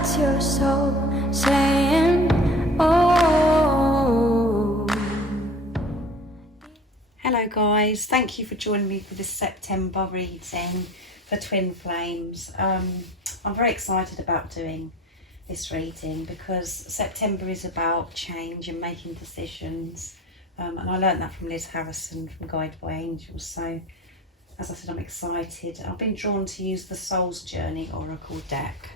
That's your soul saying, oh. Hello guys, thank you for joining me for this September reading for Twin Flames. I'm very excited about doing this reading because September is about change and making decisions, and I learned that from Liz Harrison from Guided by Angels. So as I said, I'm excited. I've been drawn to use the Soul's Journey Oracle deck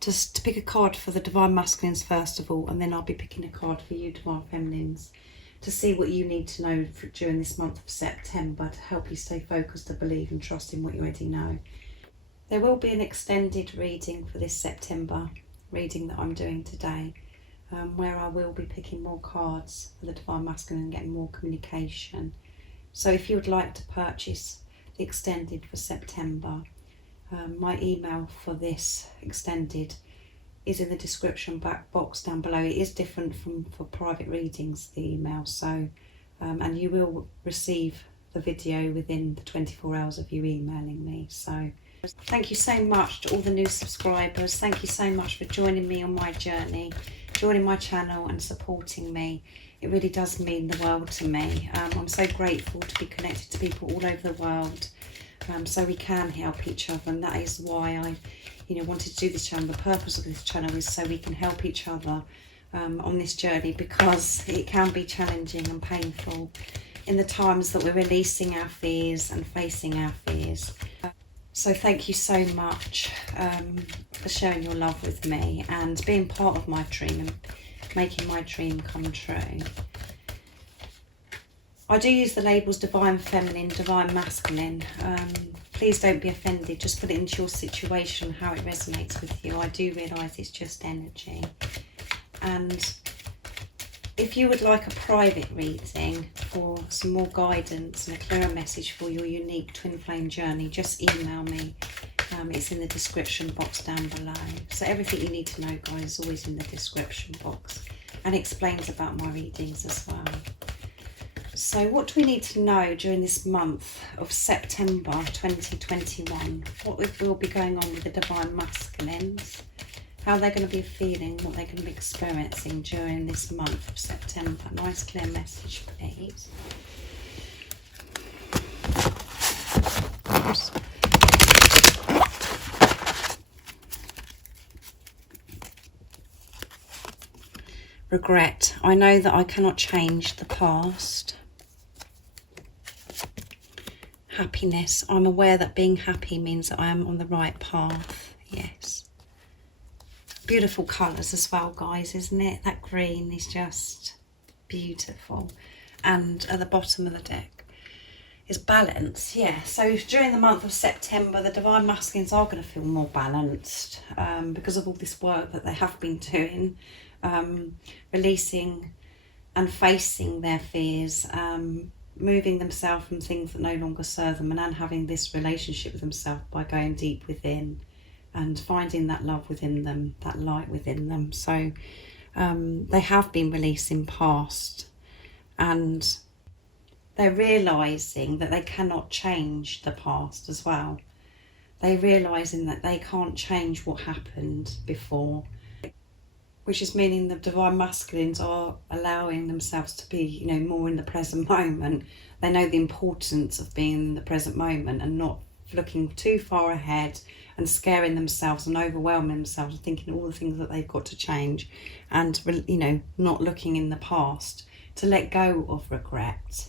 just to pick a card for the Divine Masculines first of all, and then I'll be picking a card for you Divine Feminines to see what you need to know during this month of September to help you stay focused, to believe and trust in what you already know. There will be an extended reading for this September reading that I'm doing today, where I will be picking more cards for the Divine Masculine and getting more communication. So if you would like to purchase the extended for September, my email for this extended is in the description box down below. It is different from for private readings, the email, so and you will receive the video within the 24 hours of you emailing me. So thank you so much to all the new subscribers. Thank you so much for joining me on my journey, joining my channel and supporting me. It really does mean the world to me. I'm so grateful to be connected to people all over the world, so we can help each other, and that is why I wanted to do this channel. The purpose of this channel is so we can help each other on this journey, because it can be challenging and painful in the times that we're releasing our fears and facing our fears. So thank you so much for sharing your love with me and being part of my dream and making my dream come true. I do use the labels Divine Feminine, Divine Masculine. Please don't be offended, just put it into your situation, how it resonates with you. I do realise it's just energy. And if you would like a private reading for some more guidance and a clearer message for your unique twin flame journey, just email me. It's in the description box down below. So everything you need to know, guys, is always in the description box, and explains about my readings as well. So what do we need to know during this month of September 2021? What will be going on with the Divine Masculines? How they're going to be feeling, what they're going to be experiencing during this month of September. Nice clear message, please. Oops. Regret. I know that I cannot change the past. Happiness. I'm aware that being happy means that I am on the right path. Yes. Beautiful colours as well, guys, isn't it? That green is just beautiful. And at the bottom of the deck is balance. Yeah, so during the month of September, the Divine Masculines are going to feel more balanced because of all this work that they have been doing, releasing and facing their fears, moving themselves from things that no longer serve them, and then having this relationship with themselves by going deep within and finding that love within them, that light within them. So they have been releasing past, and they're realising that they cannot change the past as well. They're realising that they can't change what happened before, which is meaning the Divine Masculines are allowing themselves to be, more in the present moment. They know the importance of being in the present moment and not looking too far ahead and scaring themselves and overwhelming themselves and thinking all the things that they've got to change, and, not looking in the past, to let go of regret,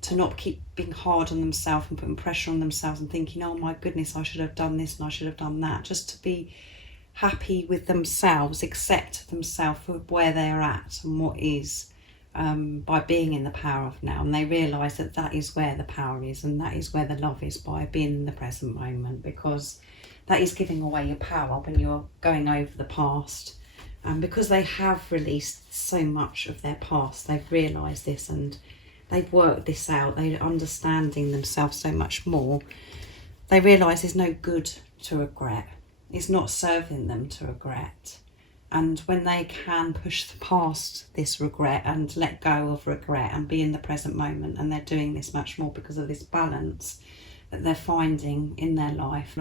to not keep being hard on themselves and putting pressure on themselves and thinking, oh my goodness, I should have done this and I should have done that. Just to be happy with themselves, accept themselves for where they're at and what is, by being in the power of now. And they realise that that is where the power is, and that is where the love is, by being in the present moment, because that is giving away your power when you're going over the past. Because they have released so much of their past, they've realised this and they've worked this out. They're understanding themselves so much more. They realise there's no good to regret. It's not serving them to regret. And when they can push past this regret and let go of regret and be in the present moment, and they're doing this much more because of this balance that they're finding in their life,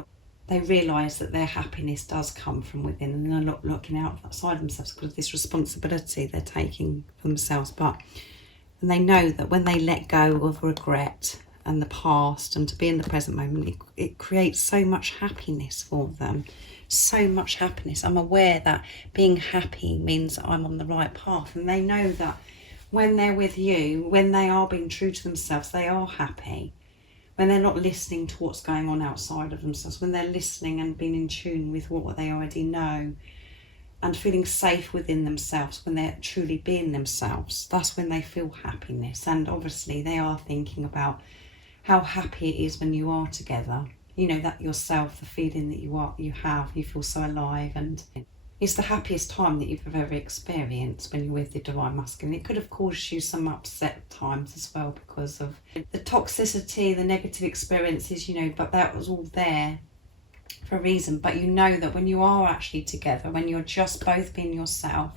they realise that their happiness does come from within, and they're not looking outside themselves because of this responsibility they're taking for themselves. And they know that when they let go of regret and the past and to be in the present moment, it creates so much happiness for them. So much happiness. I'm aware that being happy means I'm on the right path, and they know that when they're with you, when they are being true to themselves, they are happy. When they're not listening to what's going on outside of themselves, when they're listening and being in tune with what they already know and feeling safe within themselves, when they're truly being themselves, that's when they feel happiness. And obviously they are thinking about how happy it is when you are together. You know, that yourself, the feeling that you feel so alive, and it's the happiest time that you've ever experienced when you're with the Divine Masculine. It could have caused you some upset times as well because of the toxicity, the negative experiences, you know, but that was all there for a reason. But you know that when you are actually together, when you're just both being yourself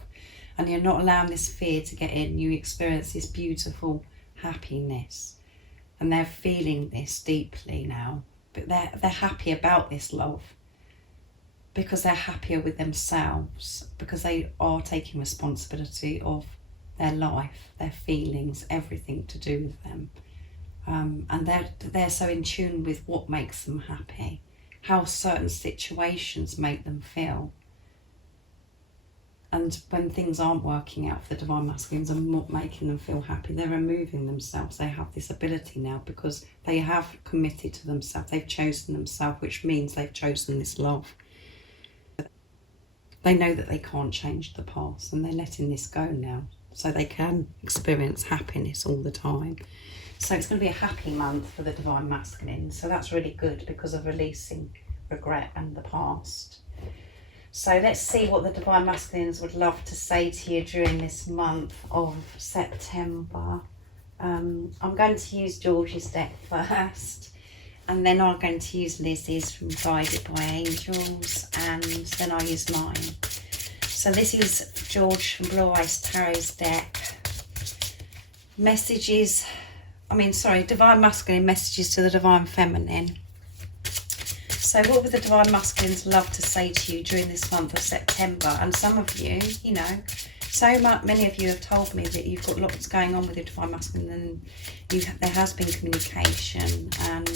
and you're not allowing this fear to get in, you experience this beautiful happiness. And they're feeling this deeply now, but they're happy about this love, because they're happier with themselves, because they are taking responsibility of their life, their feelings, everything to do with them. And they're so in tune with what makes them happy, how certain situations make them feel. And when things aren't working out for the Divine Masculines and not making them feel happy, they're removing themselves. They have this ability now because they have committed to themselves. They've chosen themselves, which means they've chosen this love. They know that they can't change the past, and they're letting this go now, so they can experience happiness all the time. So it's going to be a happy month for the Divine Masculine. So that's really good because of releasing regret and the past. So let's see what the Divine Masculines would love to say to you during this month of September. I'm going to use George's deck first, and then I'm going to use Lizzie's from Guided by Angels, and then I'll use mine. So this is George from Blue Eyes Tarot's deck. Divine Masculine messages to the Divine Feminine. So what would the Divine Masculines love to say to you during this month of September? And some of you, you know, many of you have told me that you've got lots going on with your Divine Masculine, and there has been communication, and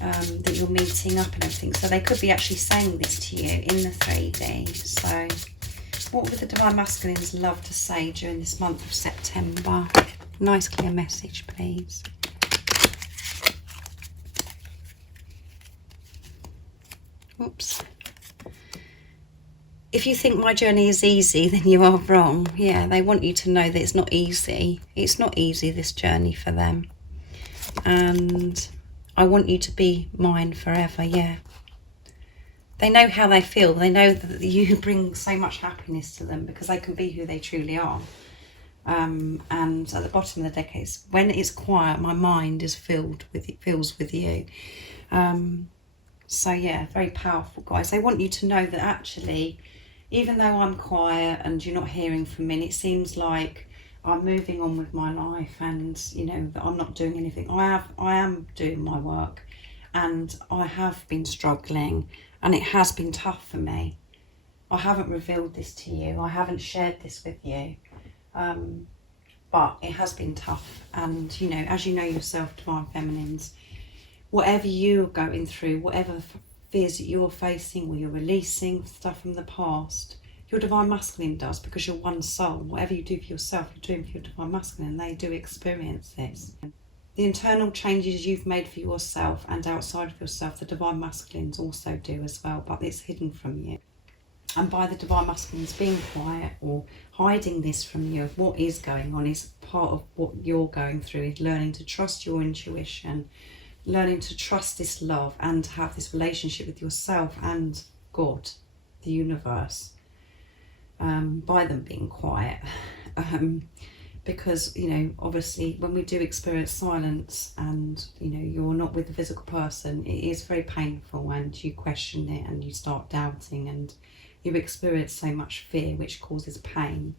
that you're meeting up and everything. So they could be actually saying this to you in the 3D. So what would the Divine Masculines love to say during this month of September? Nice clear message, please. Oops. If you think my journey is easy, then you are wrong. Yeah, they want you to know that it's not easy. It's not easy, this journey for them. And I want you to be mine forever, yeah. They know how they feel. They know that you bring so much happiness to them because they can be who they truly are. And at the bottom of the deck, when it's quiet, my mind is fills with you. So yeah, very powerful, guys. They want you to know that actually, even though I'm quiet and you're not hearing from me, and it seems like I'm moving on with my life, and you know that I'm not doing anything. I am doing my work, and I have been struggling, and it has been tough for me. I haven't revealed this to you. I haven't shared this with you, but it has been tough. And you know, as you know yourself, Divine Feminines, whatever you're going through, whatever fears that you're facing, or you're releasing stuff from the past, your Divine Masculine does, because you're one soul. Whatever you do for yourself, you're doing for your Divine Masculine. They do experience this. The internal changes you've made for yourself and outside of yourself, the Divine Masculines also do as well, but it's hidden from you. And by the Divine Masculines being quiet or hiding this from you of what is going on, is part of what you're going through, is learning to trust your intuition, learning to trust this love, and to have this relationship with yourself and God, the universe, by them being quiet. Because, you know, obviously when we do experience silence and, you know, you're not with the physical person, it is very painful, and you question it and you start doubting, and you experience so much fear, which causes pain.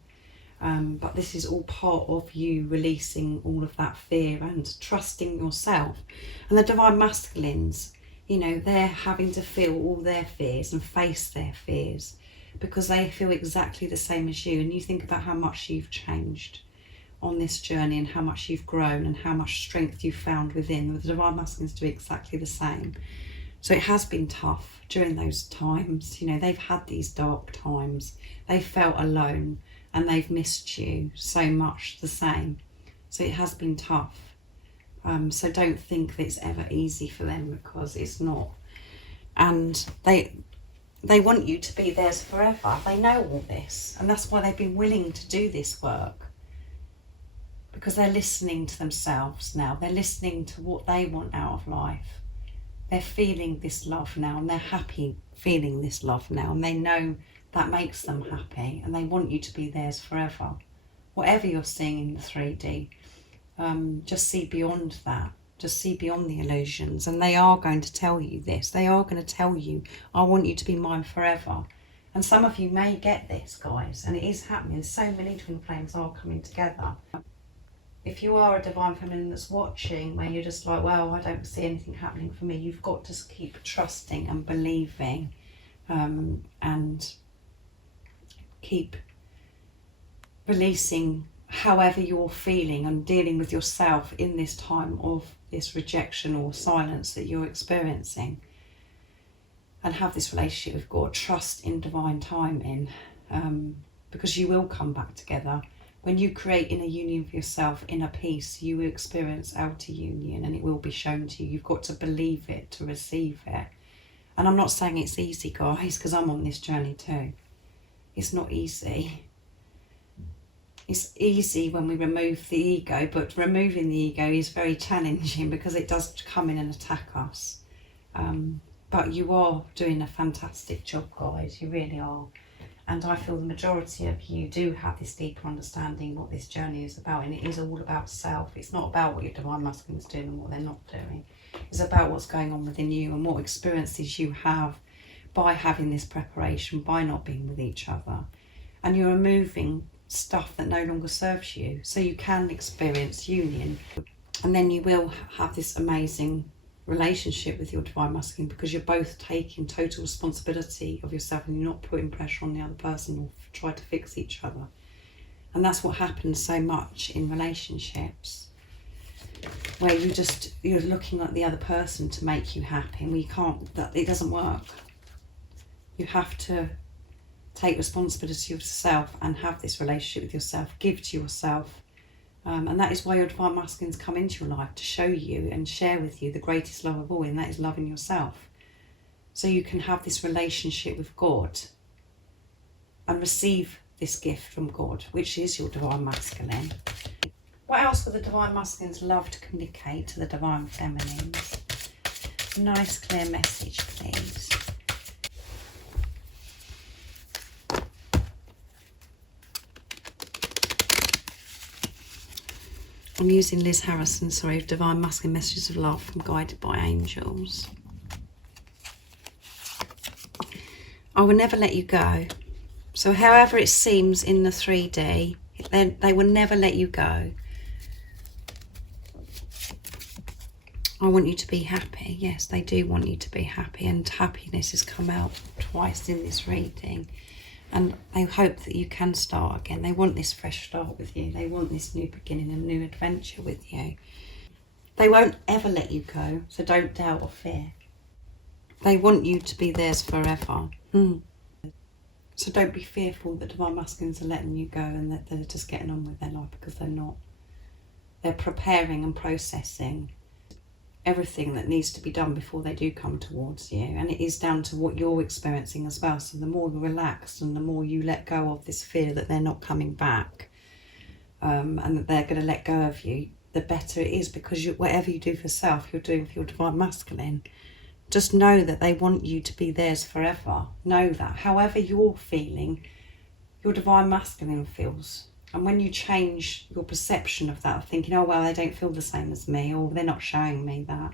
But this is all part of you releasing all of that fear and trusting yourself. And the Divine Masculines You know, they're having to feel all their fears and face their fears because they feel exactly the same as you. And you think about how much you've changed on this journey and how much you've grown and how much strength you've found within. The Divine Masculines do exactly the same. So it has been tough during those times. You know, they've had these dark times. They felt alone and they've missed you so much the same. So it has been tough. So don't think that it's ever easy for them, because it's not. And they want you to be theirs forever. They know all this, and that's why they've been willing to do this work, because they're listening to themselves now. They're listening to what they want out of life. They're feeling this love now, and they're happy feeling this love now, and they know that makes them happy, and they want you to be theirs forever. Whatever you're seeing in the 3D, just see beyond that. Just see beyond the illusions. And they are going to tell you this. They are going to tell you, I want you to be mine forever. And some of you may get this, guys, and it is happening. So many twin flames are coming together. If you are a divine feminine that's watching, where you're just like, well, I don't see anything happening for me, you've got to keep trusting and believing, and keep releasing however you're feeling and dealing with yourself in this time of this rejection or silence that you're experiencing. And have this relationship with God. Trust in divine timing, because you will come back together. When you create inner union for yourself, inner peace, you will experience outer union, and it will be shown to you. You've got to believe it to receive it. And I'm not saying it's easy, guys, because I'm on this journey too. It's not easy. It's easy when we remove the ego, but removing the ego is very challenging because it does come in and attack us. But you are doing a fantastic job, guys. You really are. And I feel the majority of you do have this deeper understanding what this journey is about. And it is all about self. It's not about what your divine masculine is doing and what they're not doing. It's about what's going on within you and what experiences you have by having this preparation, by not being with each other. And you're removing stuff that no longer serves you, so you can experience union. And then you will have this amazing relationship with your divine masculine, because you're both taking total responsibility of yourself and you're not putting pressure on the other person or try to fix each other. And that's what happens so much in relationships, where you're looking at the other person to make you happy, and it doesn't work. You have to take responsibility of yourself and have this relationship with yourself, give to yourself. And that is why your divine masculines come into your life, to show you and share with you the greatest love of all, and that is loving yourself. So you can have this relationship with God and receive this gift from God, which is your divine masculine. What else would the divine masculines love to communicate to the divine feminines? A nice clear message, please. I'm using Liz Harrison, Divine Masculine Messages of Love from Guided by Angels. I will never let you go. So however it seems in the 3D, they will never let you go. I want you to be happy. Yes, they do want you to be happy, and happiness has come out twice in this reading. And they hope that you can start again. They want this fresh start with you. They want this new beginning and new adventure with you. They won't ever let you go, so don't doubt or fear. They want you to be theirs forever. So don't be fearful that divine masculines are letting you go and that they're just getting on with their life, because they're not. They're preparing and processing everything that needs to be done before they do come towards you, and it is down to what you're experiencing as well. So the more you're relaxed and the more you let go of this fear that they're not coming back, and that they're going to let go of you, the better it is, because whatever you do for self, you're doing for your divine masculine. Just know that they want you to be theirs forever. Know that however you're feeling, your divine masculine feels. And when you change your perception of that, of thinking, oh, well, they don't feel the same as me, or they're not showing me that,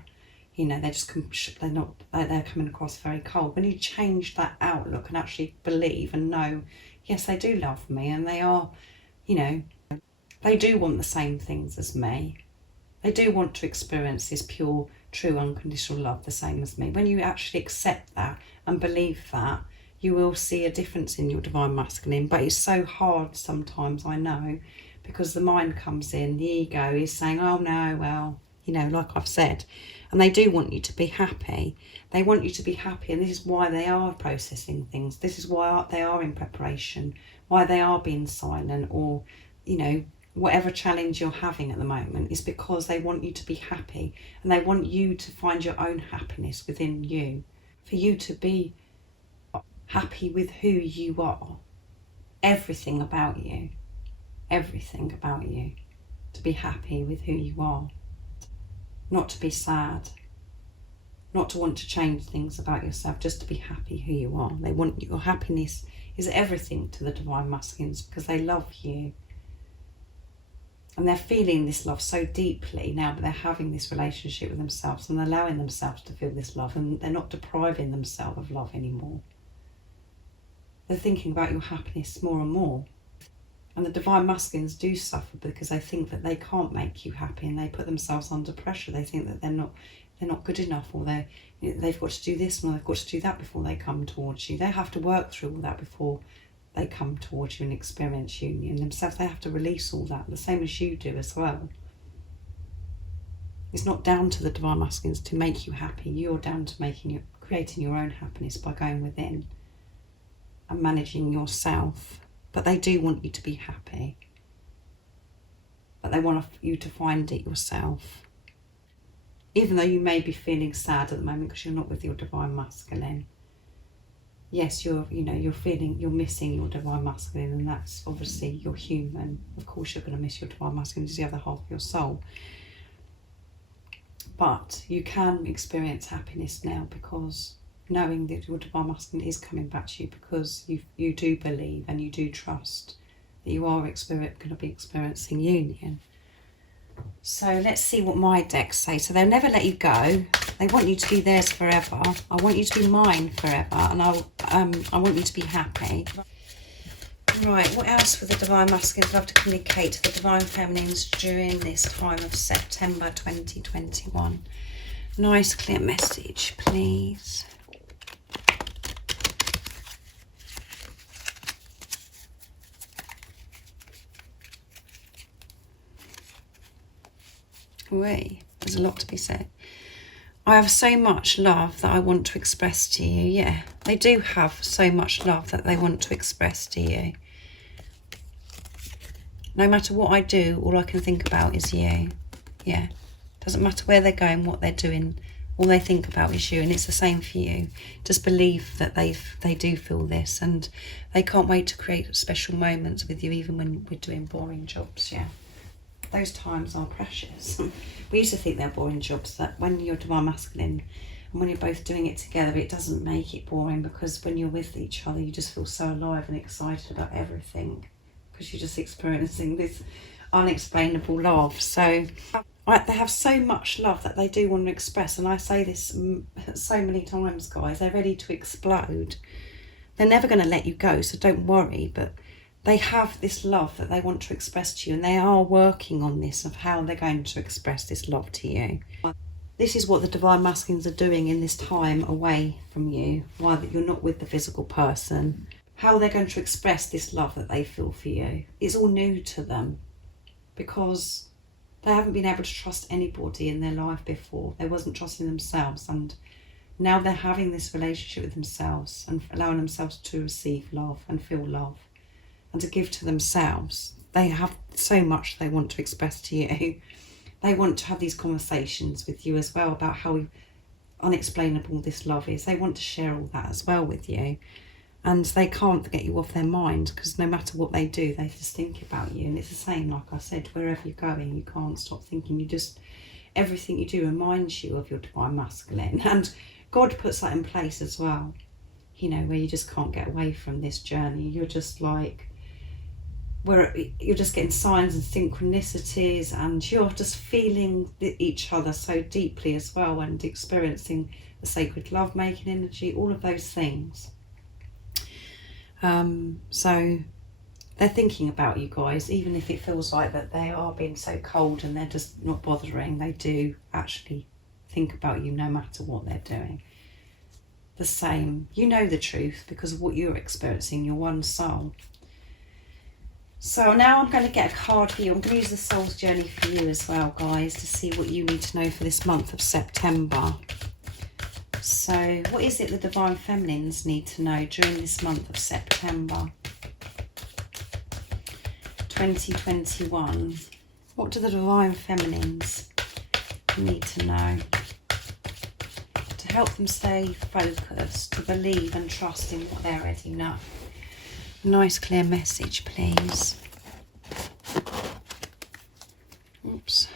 you know, they're coming across very cold. When you change that outlook and actually believe and know, yes, they do love me, and they are, you know, they do want the same things as me. They do want to experience this pure true unconditional love the same as me. When you actually accept that and believe that, you will see a difference in your divine masculine. But it's so hard sometimes, I know, because the mind comes in, the ego is saying, oh no, well, you know, like I've said, and they do want you to be happy. They want you to be happy, and this is why they are processing things. This is why they are in preparation, why they are being silent, or, you know, whatever challenge you're having at the moment is because they want you to be happy, and they want you to find your own happiness within you, for you to be happy with who you are, everything about you, to be happy with who you are, not to be sad, not to want to change things about yourself, just to be happy who you are. They want your happiness is everything to the divine masculines, because they love you. And they're feeling this love so deeply now, but they're having this relationship with themselves and allowing themselves to feel this love, and they're not depriving themselves of love anymore. They're thinking about your happiness more and more. And the divine masculines do suffer because they think that they can't make you happy, and they put themselves under pressure. They think that they're not good enough, or they've got to do this and they've got to do that before they come towards you. They have to work through all that before they come towards you and experience union themselves. They have to release all that, the same as you do as well. It's not down to the divine masculines to make you happy. You're down to creating your own happiness by going within and managing yourself. But they do want you to be happy. But they want you to find it yourself. Even though you may be feeling sad at the moment because you're not with your divine masculine. Yes, you're missing your divine masculine, and that's obviously, you're human. Of course you're going to miss your divine masculine, it's the other half of your soul. But you can experience happiness now, because knowing that your divine masculine is coming back to you, because you do believe and you do trust that you are going to be experiencing union. So let's see what my decks say. So they'll never let you go. They want you to be theirs forever. I want you to be mine forever, and I want you to be happy. Right, what else for the divine masculines love to communicate to the divine feminines during this time of September 2021? Nice clear message, please. There's a lot to be said. I have so much love that I want to express to you. Yeah, they do have so much love that they want to express to you. No matter what I do, all I can think about is you. Yeah, doesn't matter where they're going, what they're doing, all they think about is you. And it's the same for you. Just believe that they do feel this, and they can't wait to create special moments with you, even when we're doing boring jobs. Yeah. Those times are precious. We used to think they're boring jobs, that when you're divine masculine and when you're both doing it together, it doesn't make it boring, because when you're with each other, you just feel so alive and excited about everything, because you're just experiencing this unexplainable love. So they have so much love that they do want to express, and I say this so many times, guys, they're ready to explode. They're never going to let you go, so don't worry, but they have this love that they want to express to you, and they are working on this, of how they're going to express this love to you. This is what the divine masculines are doing in this time away from you, while you're not with the physical person. How they're going to express this love that they feel for you. It's all new to them, because they haven't been able to trust anybody in their life before. They wasn't trusting themselves, and now they're having this relationship with themselves and allowing themselves to receive love and feel love, and to give to themselves. They have so much they want to express to you. They want to have these conversations with you as well about how unexplainable this love is. They want to share all that as well with you. And they can't get you off their mind, because no matter what they do, they just think about you. And it's the same, like I said, wherever you're going, you can't stop thinking. Everything you do reminds you of your divine masculine. And God puts that in place as well, where you just can't get away from this journey. You're just like, where you're just getting signs and synchronicities, and you're just feeling each other so deeply as well, and experiencing the sacred love making energy, all of those things. So they're thinking about you guys, even if it feels like that they are being so cold and they're just not bothering. They do actually think about you no matter what they're doing. The same, you know the truth because of what you're experiencing, your one soul. So now I'm going to get a card for you. I'm going to use the Soul's Journey for you as well, guys, to see what you need to know for this month of September. So what is it the Divine Feminines need to know during this month of September 2021? What do the Divine Feminines need to know to help them stay focused, to believe and trust in what they already know? Nice clear message, please. Oops.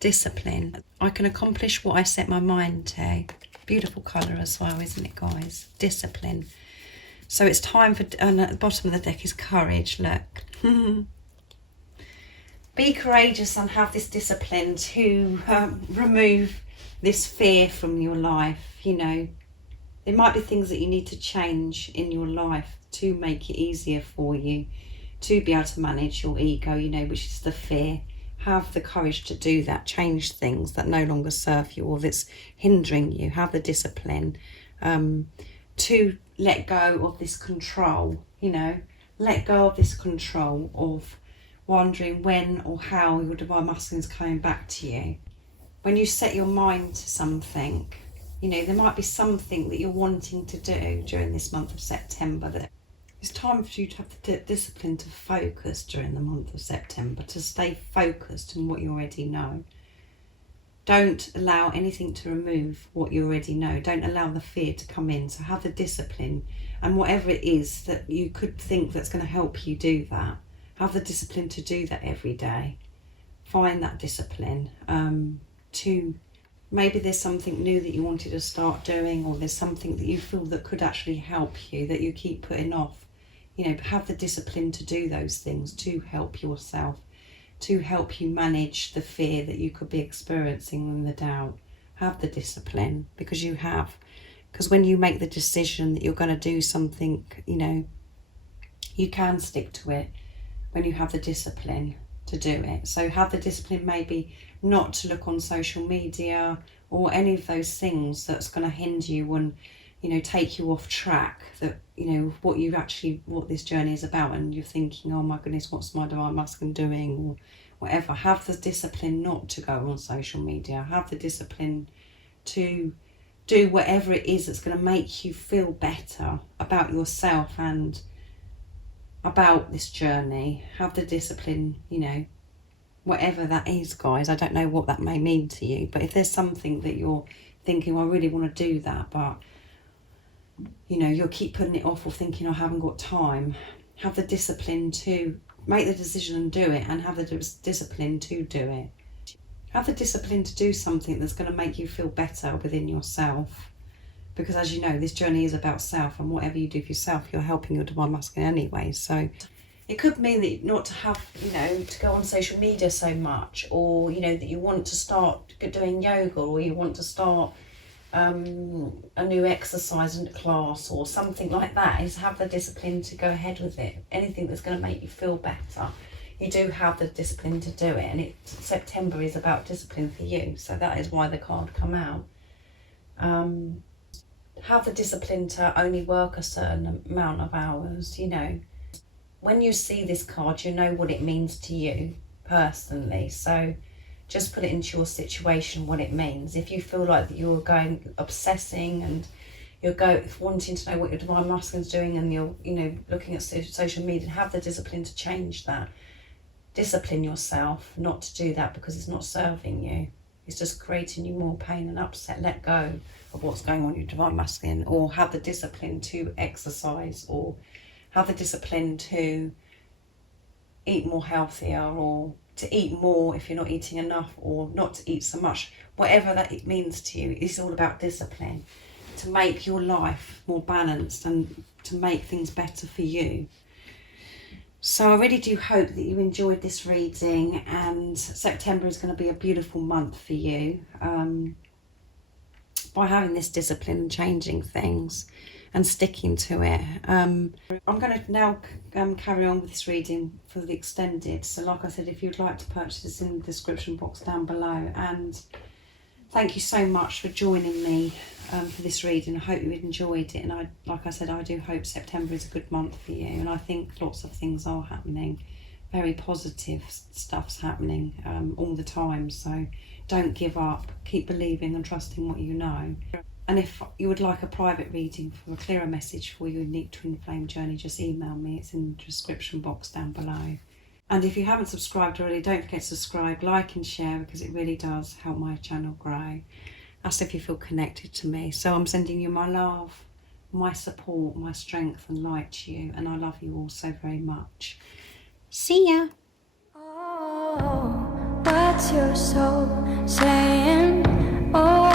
Discipline. I can accomplish what I set my mind to. Beautiful colour as well, isn't it, guys? Discipline. So it's time for, and at the bottom of the deck is courage, look. Be courageous and have this discipline to remove this fear from your life. You know, there might be things that you need to change in your life to make it easier for you to be able to manage your ego, you know, which is the fear. Have the courage to do that, change things that no longer serve you or that's hindering you. Have the discipline to let go of this control, you know, let go of this control of wondering when or how your Divine Masculine is coming back to you. When you set your mind to something, you know, there might be something that you're wanting to do during this month of September that it's time for you to have the discipline to focus during the month of September, to stay focused on what you already know. Don't allow anything to remove what you already know. Don't allow the fear to come in. So have the discipline, and whatever it is that you could think that's going to help you do that, have the discipline to do that every day. Find that discipline to, maybe there's something new that you wanted to start doing, or there's something that you feel that could actually help you that you keep putting off. You know, have the discipline to do those things to help yourself, to help you manage the fear that you could be experiencing and the doubt. Have the discipline, because you have. Because when you make the decision that you're going to do something, you know, you can stick to it when you have the discipline to do it. So have the discipline maybe not to look on social media or any of those things that's going to hinder you and, you know, take you off track, that, you know, what this journey is about, and you're thinking, oh my goodness, what's my Divine Masculine doing, or whatever. Have the discipline not to go on social media. Have the discipline to do whatever it is that's going to make you feel better about yourself and about this journey. Have the discipline, you know, whatever that is, guys. I don't know what that may mean to you, but if there's something that you're thinking, well, I really want to do that, but, you know, you'll keep putting it off or thinking, I haven't got time, have the discipline to make the decision and do it, and have the discipline to do it. Have the discipline to do something that's going to make you feel better within yourself. Because as you know, this journey is about self, and whatever you do for yourself, you're helping your Divine Masculine anyway. So it could mean that not to have, you know, to go on social media so much, or, you know, that you want to start doing yoga, or you want to start a new exercise class or something like that. Is have the discipline to go ahead with it. Anything that's going to make you feel better, you do have the discipline to do it. And September is about discipline for you, so that is why the card come out. Have the discipline to only work a certain amount of hours. You know, when you see this card, you know what it means to you personally. So just put it into your situation, what it means. If you feel like that you're going obsessing and you're wanting to know what your Divine Masculine's doing, and you're, you know, looking at social media, have the discipline to change that. Discipline yourself not to do that, because it's not serving you. It's just creating you more pain and upset. Let go of what's going on in your Divine Masculine, or have the discipline to exercise, or have the discipline to eat more healthier, or to eat more if you're not eating enough, or not to eat so much. Whatever that it means to you, it's all about discipline to make your life more balanced and to make things better for you. So I really do hope that you enjoyed this reading, and September is going to be a beautiful month for you by having this discipline and changing things. and sticking to it. I'm going to now carry on with this reading for the extended. So like I said, if you'd like to purchase this in the description box down below. And thank you so much for joining me for this reading. I hope you enjoyed it. And like I said, I do hope September is a good month for you. And I think lots of things are happening. Very positive stuff's happening all the time. So don't give up. Keep believing and trusting what you know. And if you would like a private reading for a clearer message for your unique twin flame journey, just email me. It's in the description box down below. And if you haven't subscribed already, don't forget to subscribe, like and share, because it really does help my channel grow. That's if you feel connected to me. So I'm sending you my love, my support, my strength and light to you. And I love you all so very much. See ya. Oh, what's your soul saying? Oh.